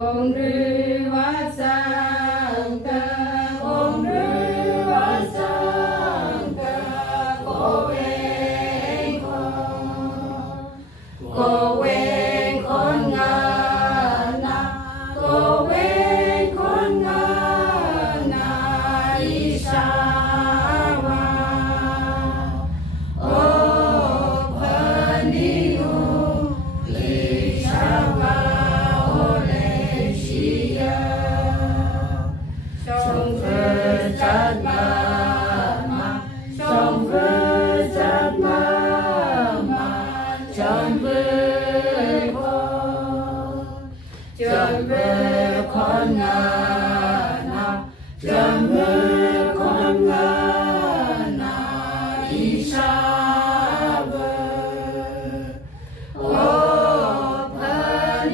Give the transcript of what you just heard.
Om Driva Sangha, Om Driva Sangha, Cô Ven Con Ngana, Cô Ven Con Ngana, Isama, O Paniu, Isama. Trong phật chát ma trong phật chát ma trong phật con ngana trong phật con ngana isa o phật